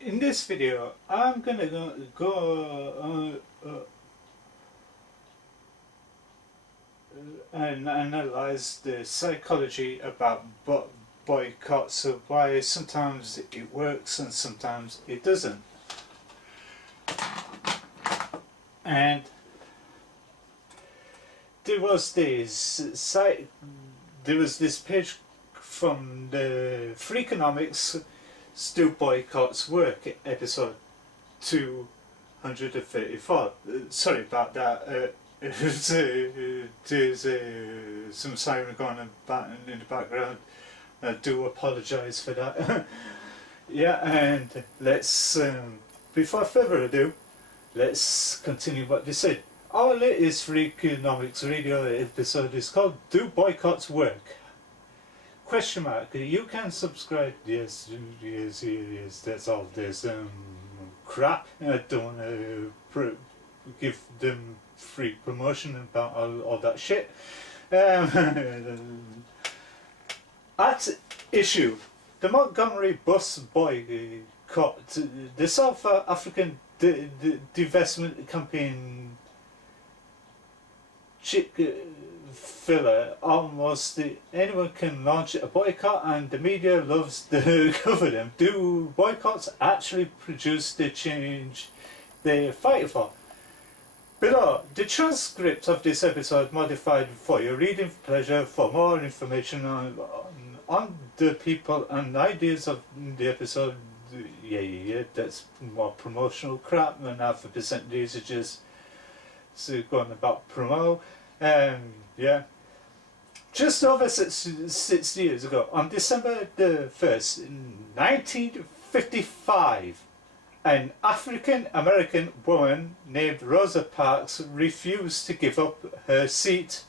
In this video, I'm gonna go and analyze the psychology about boycotts, so why sometimes it works and sometimes it doesn't. And there was this page from the Freakonomics Still Boycotts Work episode 234. Sorry about that. There's some siren going on in the background. I do apologise for that. Yeah, and let's, before further ado, let's continue what they said. Our latest Freakonomics radio episode is called Do Boycotts Work? Question mark. You can subscribe. Yes, that's all. There's crap. I don't want to give them free promotion about all that shit. At issue, the Montgomery bus boycott, the South African divestment campaign filler. Almost anyone can launch a boycott and the media loves to cover them. Do boycotts actually produce the change they fight for? Below, the transcript of this episode modified for your reading pleasure. For more information on the people and ideas of the episode, yeah, that's more promotional crap, and half a percentage are just going about promo. Yeah. Just over 60 years ago, on December the 1st, 1955, an African-American woman named Rosa Parks refused to give up her seat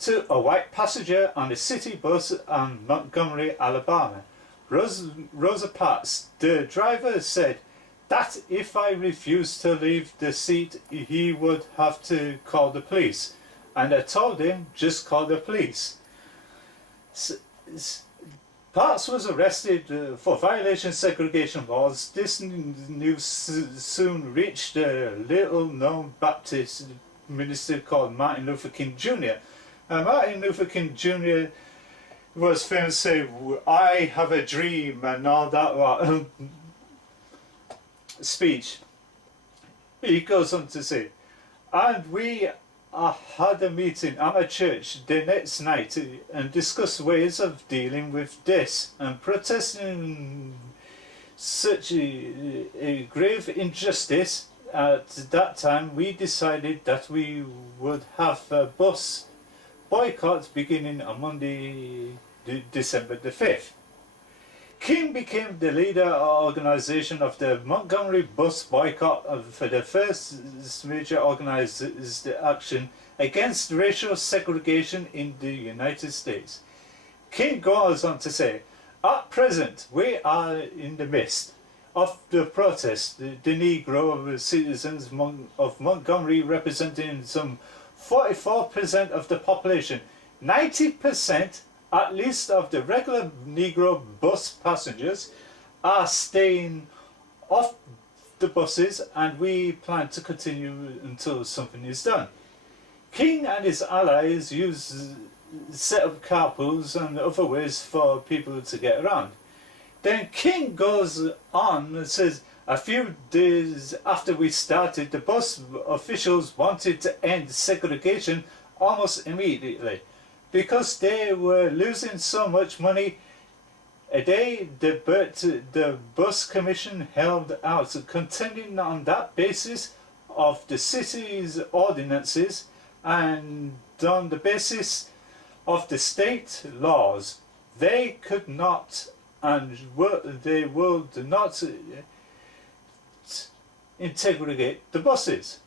to a white passenger on a city bus in Montgomery, Alabama. Rosa Parks, the driver, said that if I refused to leave the seat, he would have to call the police. And I told him, just call the police. Parks was arrested for violation of segregation laws. This news soon reached a little-known Baptist minister called Martin Luther King Jr. Martin Luther King Jr. was famous to say, I have a dream and all that speech. He goes on to say, and we had a meeting at my church the next night and discussed ways of dealing with this and protesting such a grave injustice. At that time we decided that we would have a bus boycott beginning on Monday, December the 5th. King became the leader or organization of the Montgomery bus boycott for the first major organized action against racial segregation in the United States. King goes on to say, at present we are in the midst of the protest. The Negro citizens of Montgomery, representing some 44% of the population, 90% at least of the regular Negro bus passengers, are staying off the buses, and we plan to continue until something is done. King and his allies set up carpools and other ways for people to get around. Then King goes on and says, a few days after we started, the bus officials wanted to end segregation almost immediately, because they were losing so much money a day. The bus commission held out, contending on that basis of the city's ordinances and on the basis of the state laws. They could not and they would not integrate the buses.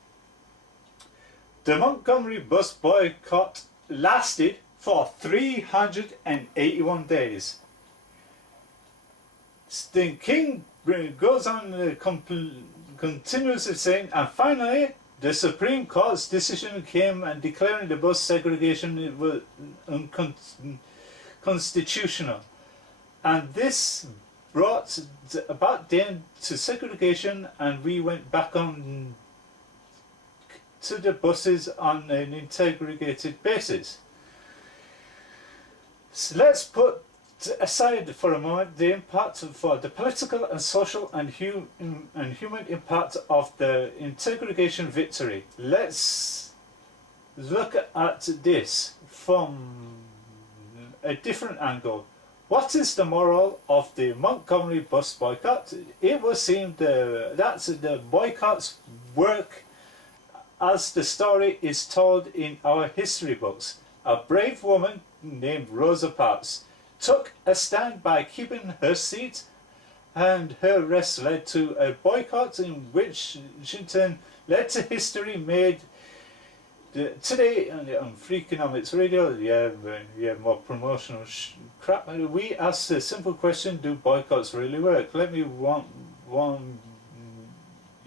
The Montgomery bus boycott lasted for 381 days. Then King goes on continuously saying, and finally the Supreme Court's decision came and declaring the bus segregation was unconstitutional. And this brought about the end to segregation, and we went back on to the buses on an integrated basis. So let's put aside for a moment the impact for the political and social and human impact of the integration victory. Let's look at this from a different angle. What is the moral of the Montgomery bus boycott? It was seen that the boycotts work as the story is told in our history books. A brave woman named Rosa Parks took a stand by keeping her seat, and her arrest led to a boycott in which Washington led to history made today on Free Economics Radio. More promotional crap. We ask the simple question: do boycotts really work? Let me warn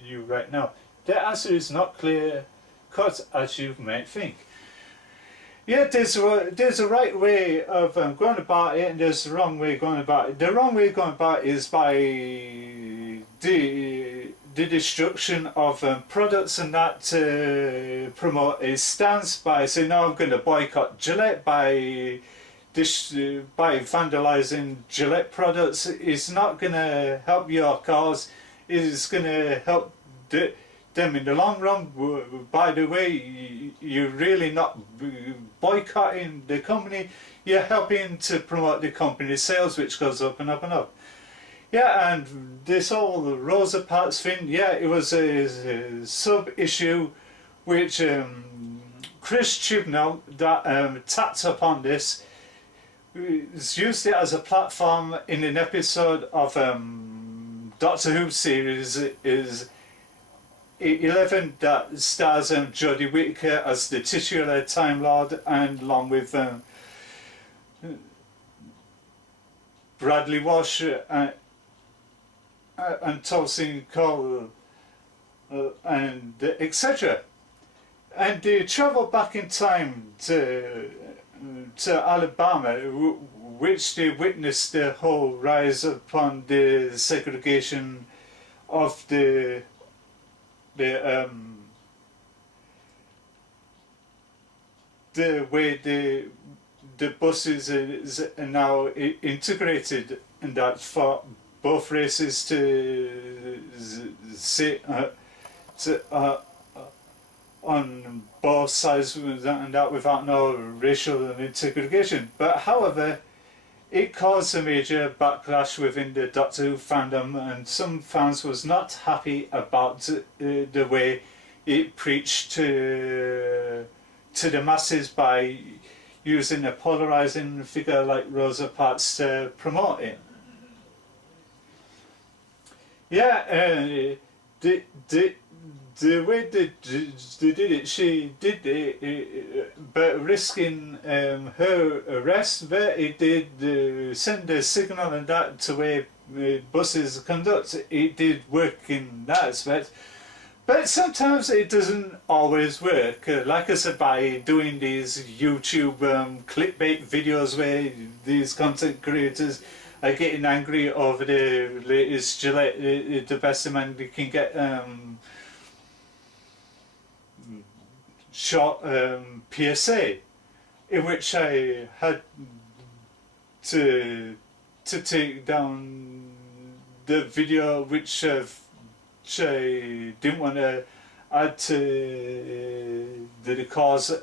you right now. The answer is not clear cut as you might think. Yeah, there's a right way of going about it, and there's a wrong way of going about it. The wrong way of going about it is by the destruction of products and that to promote a stance by saying, no, I'm going to boycott Gillette by vandalising Gillette products. Is not going to help your cause. It's going to help them in the long run. By the way, you're really not boycotting the company, you're helping to promote the company's sales, which goes up and up and up. Yeah, and this whole Rosa Parks thing, yeah, it was a sub-issue which Chris Chibnall that tapped upon this, used it as a platform in an episode of Doctor Who series is 11 that stars Jodie Whittaker as the titular Time Lord, and along with Bradley Walsh and Tosin Cole and etc. And they travel back in time to Alabama, which they witnessed the whole rise upon the segregation of the way the buses are now integrated, and that for both races to sit on both sides and that without no racial integration. But however, it caused a major backlash within the Doctor Who fandom, and some fans was not happy about the way it preached to the masses by using a polarizing figure like Rosa Parks to promote it. Yeah, the way they did it, she did it, but risking her arrest, but it did send a signal and that to where buses conduct. It did work in that aspect, but sometimes it doesn't always work. Like I said, by doing these YouTube clickbait videos where these content creators are getting angry over the latest Gillette, the best amount they can get short PSA, in which I had to take down the video, which I didn't want to add to the cause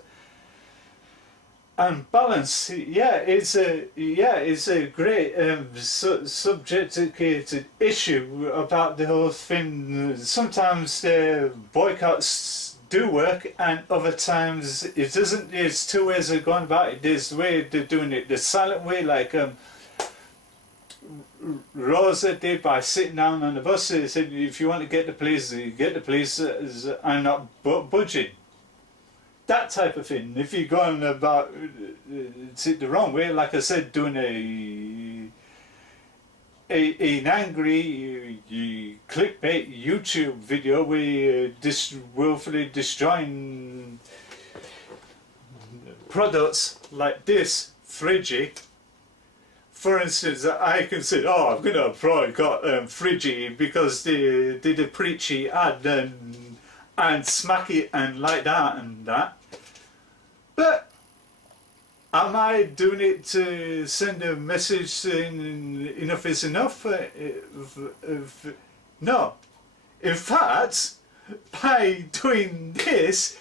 and balance. Yeah, it's a great subjectified issue about the whole thing. Sometimes the boycotts do work, and other times it doesn't. There's two ways of going about it. There's the way they're doing it the silent way, like Rosa did by sitting down on the bus. They said, if you want to get the police, you get the police. I'm not budging. That type of thing. If you're going about it the wrong way, like I said, doing an angry clickbait YouTube video where you're willfully destroying products like this, Friggy, for instance, I can say, oh, I'm going to boycott Friggy because they did a preachy ad and smack it and like that and that. But am I doing it to send a message saying enough is enough? No. In fact, by doing this,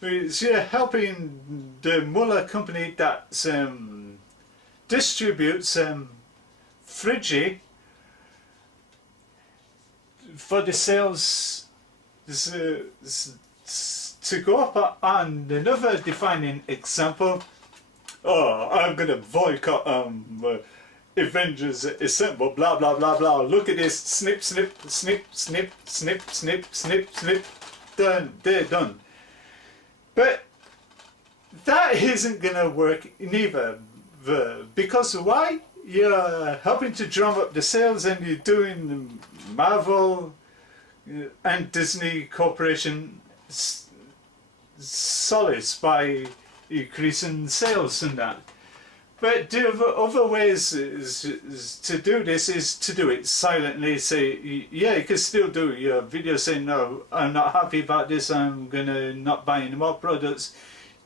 you're helping the Muller company that distributes Friggy for the sales to go up. And another defining example, oh, I'm going to boycott Avengers Assemble, blah blah blah blah. Look at this, snip, snip, snip, snip, snip, snip, snip, snip, done, they're done. But that isn't going to work neither. Because why? You're helping to drum up the sales and you're doing Marvel and Disney Corporation solace by increasing sales and that. But the other ways to do this is to do it silently. Say, yeah, you can still do your video saying, no, I'm not happy about this, I'm going to not buy any more products.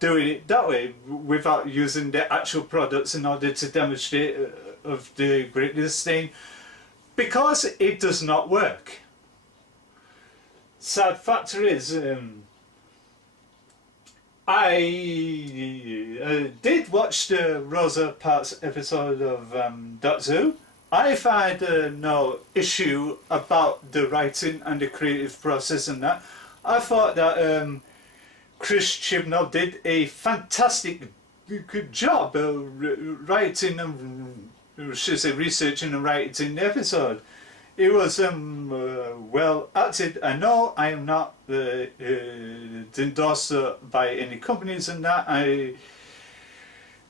Doing it that way without using the actual products in order to demonstrate of the greatness thing, because it does not work. Sad factor is, I did watch the Rosa Parks episode of Doctor Who. I've had no issue about the writing and the creative process and that. I thought that Chris Chibnall did a fantastic good job writing and researching and writing the episode. It was well acted. I know I am not endorsed by any companies and that,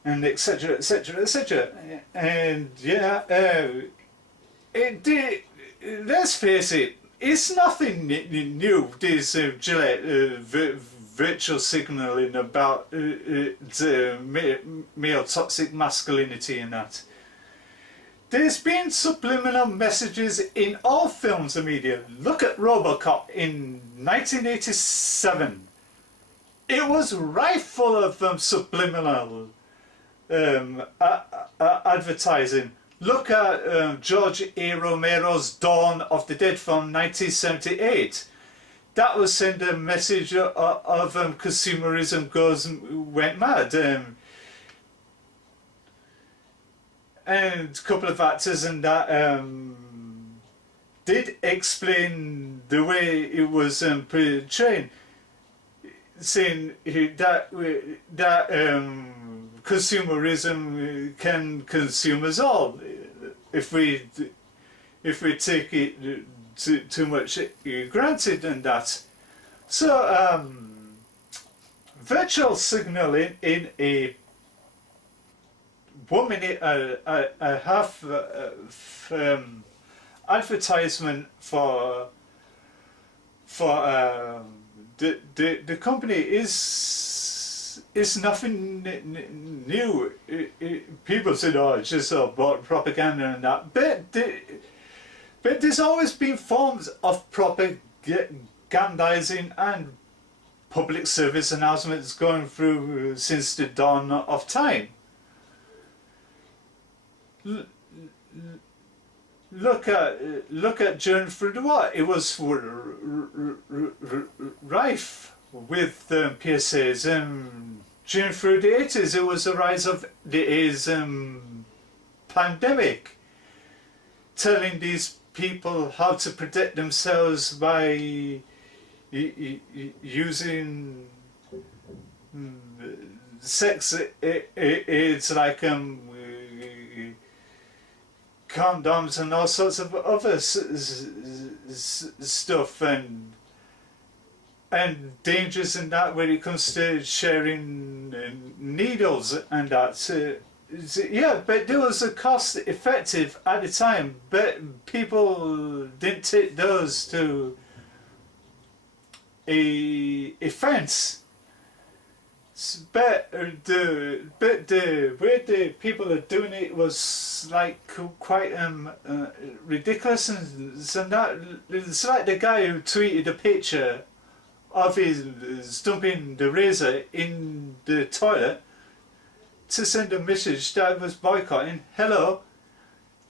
and etc etc etc, and yeah, it did. Let's face it, it's nothing new. This Gillette virtual signalling about male toxic masculinity and that. There's been subliminal messages in all films and media. Look at RoboCop in 1987. It was rife full of subliminal advertising. Look at George A. Romero's Dawn of the Dead from 1978. That was send a message of consumerism went mad. And a couple of actors and that did explain the way it was portrayed, saying that consumerism can consume us all if we take it too much granted and that. So virtual signaling in a 1 minute a half advertisement for the company is nothing new. People said, oh, it's just about propaganda and that, but there's always been forms of propagandizing and public service announcements going through since the dawn of time. Look at during through the war. It was rife with PSAs. During through the 80s, it was the rise of the AIDS pandemic, telling these people how to protect themselves by using sex aids like condoms and all sorts of other stuff, and dangers in that when it comes to sharing needles and that. Yeah, but there was a cost effective at the time, but people didn't take those to a offence. But the way the people are doing it was like quite ridiculous, and so that it's like the guy who tweeted a picture of his dumping the razor in the toilet to send a message that I was boycotting. Hello,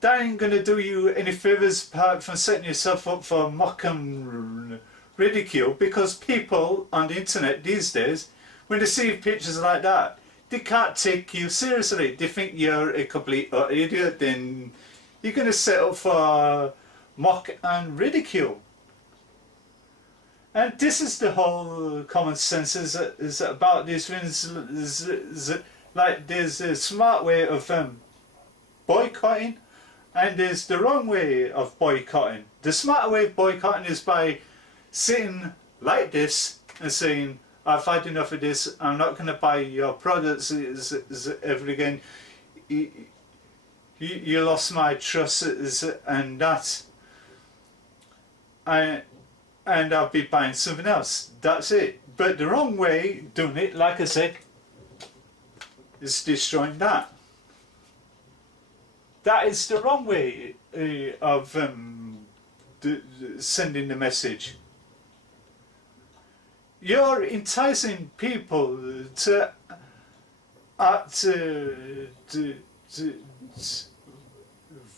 that ain't gonna do you any favours apart from setting yourself up for mock and ridicule, because people on the internet these days, when they see pictures like that, they can't take you seriously. They think you're a complete idiot, then you're gonna set up for mock and ridicule. And this is the whole common sense is about these things. Like there's a smart way of boycotting, and there's the wrong way of boycotting. The smart way of boycotting is by sitting like this and saying, I've had enough of this, I'm not going to buy your products ever again. You lost my trust, and that. And I'll be buying something else. That's it. But the wrong way doing it, like I said, is destroying that. That is the wrong way of sending the message. You're enticing people to act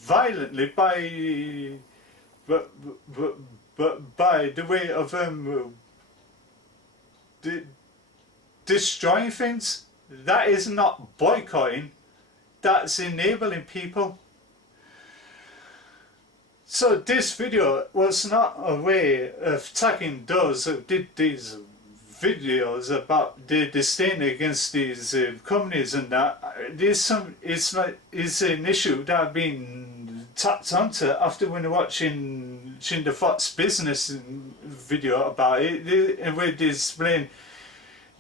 violently by the way of destroying things. That is not boycotting, that's enabling people. So this video was not a way of attacking those who did these videos about the disdain against these companies and that. It's an issue that I've been tapped onto after when watching the Fox Business video about it, and where they explain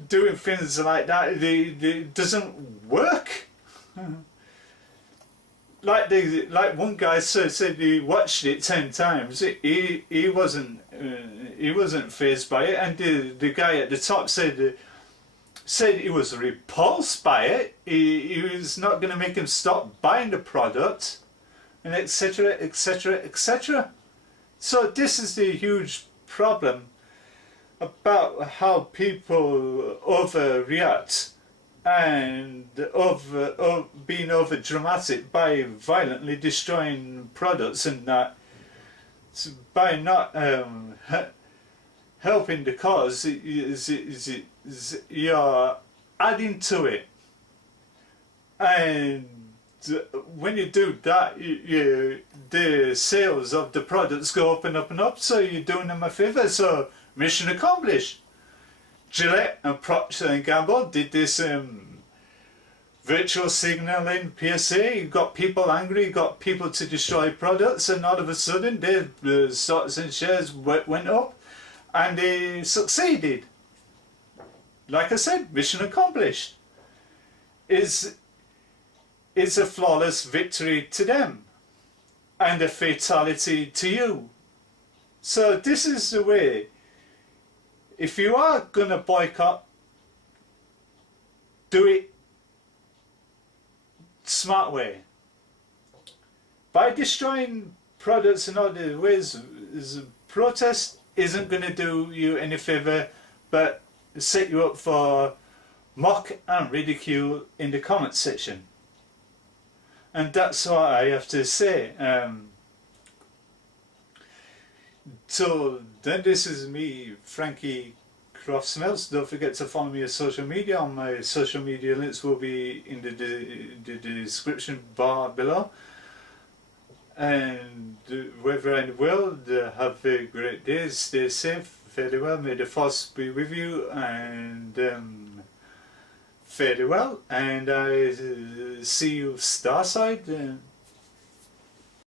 doing things like that it doesn't work. Like one guy said he watched it 10 times. He wasn't fazed by it, and the guy at the top said he was repulsed by it. He was not going to make him stop buying the product, and etc, etc, etc. So this is the huge problem about how people overreact and being over dramatic by violently destroying products, and that by not helping the cause you're adding to it. And when you do that, the sales of the products go up and up and up, so you're doing them a favour. So mission accomplished. Gillette and Procter & Gamble did this virtual signalling PSA. You got people angry, you got people to destroy products, and all of a sudden their stocks and shares went up, and they succeeded. Like I said, mission accomplished. It's a flawless victory to them, and a fatality to you. So this is the way. If you are going to boycott, do it smart way. By destroying products in other ways, protest isn't going to do you any favour, but set you up for mock and ridicule in the comment section. And that's what I have to say. So then, this is me, Frankie, croft smales. Don't forget to follow me on social media. All my social media links will be in the description bar below. And wherever in the world, have a great day, stay safe, fare well, may the force be with you, and fare well, and I see you starside.